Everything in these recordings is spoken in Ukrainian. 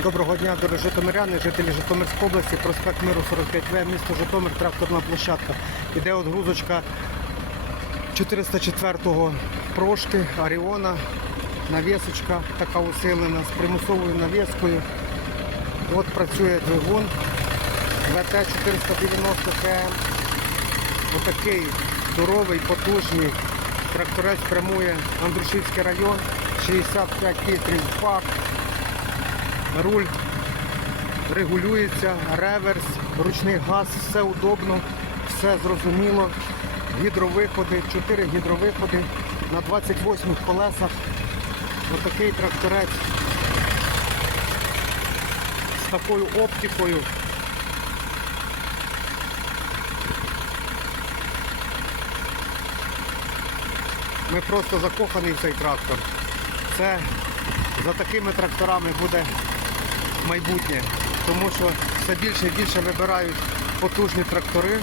Доброго дня, дорогі житомиряни, жителі Житомирської області, проспект Миру 45В, місто Житомир, тракторна площадка. Іде отгрузочка 404-го прошки, Аріона, навісочка така усилена з примусовою навіскою. От працює двигун ВТ-490 КМ. Отакий здоровий, потужний тракторець прямує Андрушівський район, 65 літрів бак, руль регулюється, реверс, ручний газ, все удобно, все зрозуміло. Гідровиходи, 4 гідровиходи на 28 колесах. Отакий тракторець з такою оптикою. Ми просто закохані в цей трактор. Це за такими тракторами буде майбутнє, тому що все більше і більше вибирають потужні трактори,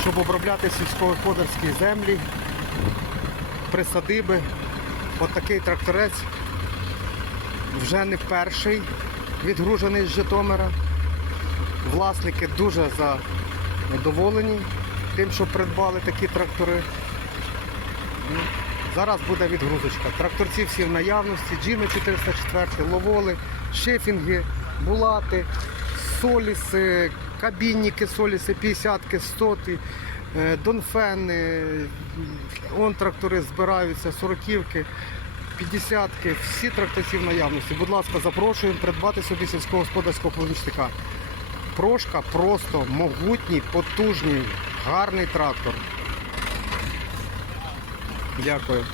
щоб обробляти сільськогосподарські землі, присадиби. От тракторець вже не перший відгружений з Житомира. Власники дуже задоволені тим, що придбали такі трактори. Зараз буде відгрузочка. Тракторці всі в наявності, джими 404, ловоли, шифінги, булати, соліси, кабінники, соліси, 50-ки, 100 донфени, он трактори збираються, 40-ки, 50-ки, всі тракторці в наявності. Будь ласка, запрошуємо придбати собі сільськогосподарського помічника. Прошка просто могутній, потужний, гарний трактор. Дякую.